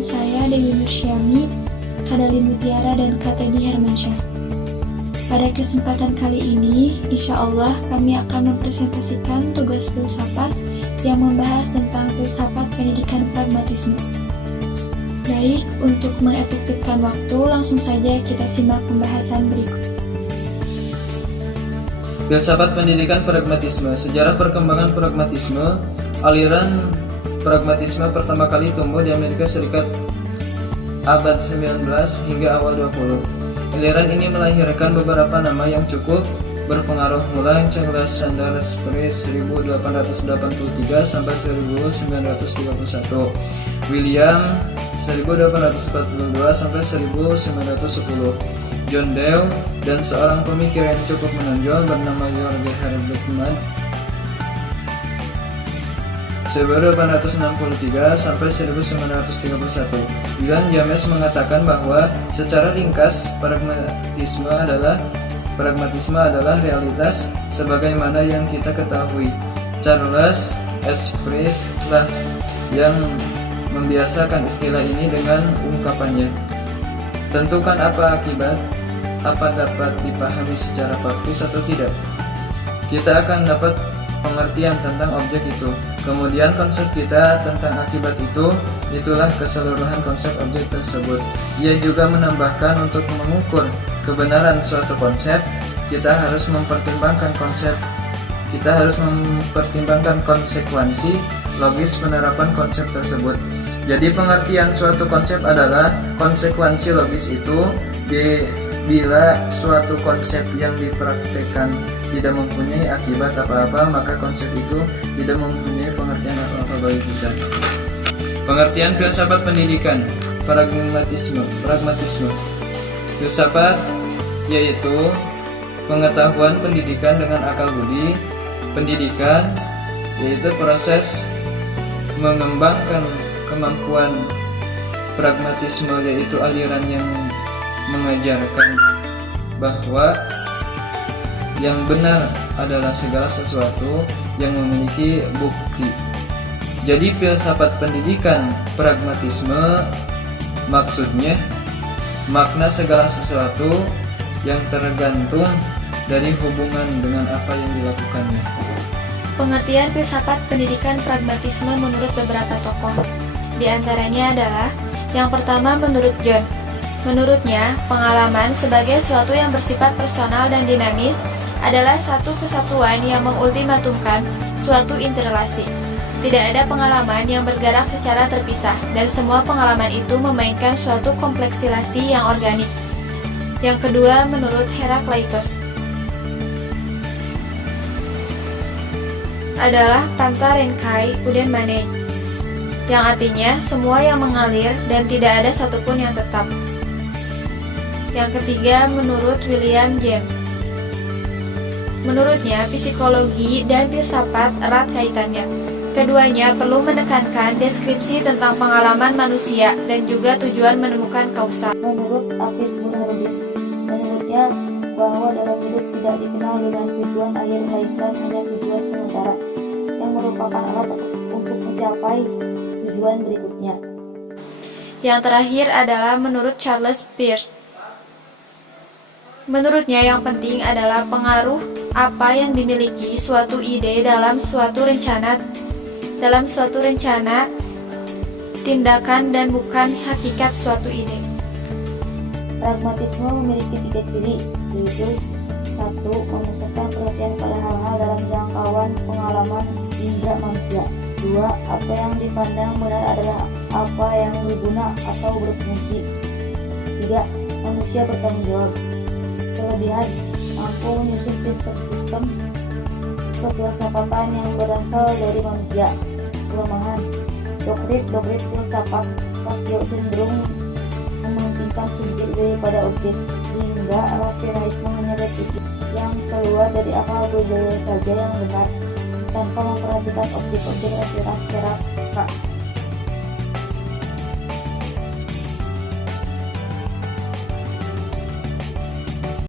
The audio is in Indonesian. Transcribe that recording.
dengan saya Dewi Nursyami, Kadali Mutiara, dan Katedi Hermansyah. Pada kesempatan kali ini, insya Allah kami akan mempresentasikan tugas filsafat yang membahas tentang filsafat pendidikan pragmatisme. Baik, untuk mengefektifkan waktu, langsung saja kita simak pembahasan berikut. Filsafat pendidikan pragmatisme. Sejarah perkembangan pragmatisme. Aliran pragmatisme pertama kali tumbuh di Amerika Serikat abad 19 hingga awal 20. Aliran ini melahirkan beberapa nama yang cukup berpengaruh, mulai Charles Sanders Peirce 1883 sampai 1931, William 1842 sampai 1910, John Dewey, dan seorang pemikir yang cukup menonjol bernama George Herbert Mead 1863 sampai 1931. William James mengatakan bahwa secara ringkas pragmatisme adalah realitas sebagaimana yang kita ketahui. Charles S. Peirce lah yang membiasakan istilah ini dengan ungkapannya, tentukan apa akibat, apa dapat dipahami secara praktis atau tidak. Kita akan dapat pengertian tentang objek itu. Kemudian konsep kita tentang akibat itu, itulah keseluruhan konsep objek tersebut. Ia juga menambahkan untuk mengukur kebenaran suatu konsep, kita harus mempertimbangkan konsekuensi logis penerapan konsep tersebut. Jadi pengertian suatu konsep adalah konsekuensi logis itu bila suatu konsep yang dipraktekkan tidak mempunyai akibat apa-apa, maka konsep itu tidak mempunyai pengertian apa-apa bagi kita. Pengertian filsafat pendidikan pragmatisme. Filsafat yaitu pengetahuan pendidikan dengan akal budi. Pendidikan yaitu proses mengembangkan kemampuan. Pragmatisme yaitu aliran yang mengajarkan bahwa yang benar adalah segala sesuatu yang memiliki bukti. Jadi filsafat pendidikan pragmatisme maksudnya makna segala sesuatu yang tergantung dari hubungan dengan apa yang dilakukannya. Pengertian filsafat pendidikan pragmatisme menurut beberapa tokoh. Di antaranya adalah yang pertama menurut John. Menurutnya, pengalaman sebagai suatu yang bersifat personal dan dinamis adalah satu kesatuan yang mengultimatumkan suatu interrelasi. Tidak ada pengalaman yang bergerak secara terpisah, dan semua pengalaman itu memainkan suatu komplekstilasi yang organik. Yang kedua, menurut Herakleitos, adalah Panta Renkai Uden Manei, yang artinya semua yang mengalir dan tidak ada satupun yang tetap. Yang ketiga, menurut William James. Menurutnya, psikologi dan filsafat erat kaitannya. Keduanya perlu menekankan deskripsi tentang pengalaman manusia dan juga tujuan menemukan kausal. Menurut Afif Burhanuddin, menurutnya bahwa dalam hidup tidak dikenal dengan tujuan akhir melainkan hanya tujuan sementara yang merupakan alat untuk mencapai tujuan berikutnya. Yang terakhir adalah menurut Charles Peirce. Menurutnya yang penting adalah pengaruh apa yang dimiliki suatu ide dalam suatu rencana tindakan dan bukan hakikat suatu ide. Pragmatisme memiliki 3 ciri, yaitu 1. Memusatkan perhatian pada hal-hal dalam jangkauan pengalaman indera manusia. 2. Apa yang dipandang benar adalah apa yang berguna atau berfungsi. 3. Manusia bertanggung jawab. Kelebihan, mampu menyusun sistem-sistem kefilsafatan yang berasal dari manusia. Kelemahan, doktrin filsafat rasio cenderung mementingkan subjek daripada objek, sehingga rasionalisme hanya berpikir yang keluar dari akal budaya saja yang benar, tanpa memperhatikan objek-objek rasional secara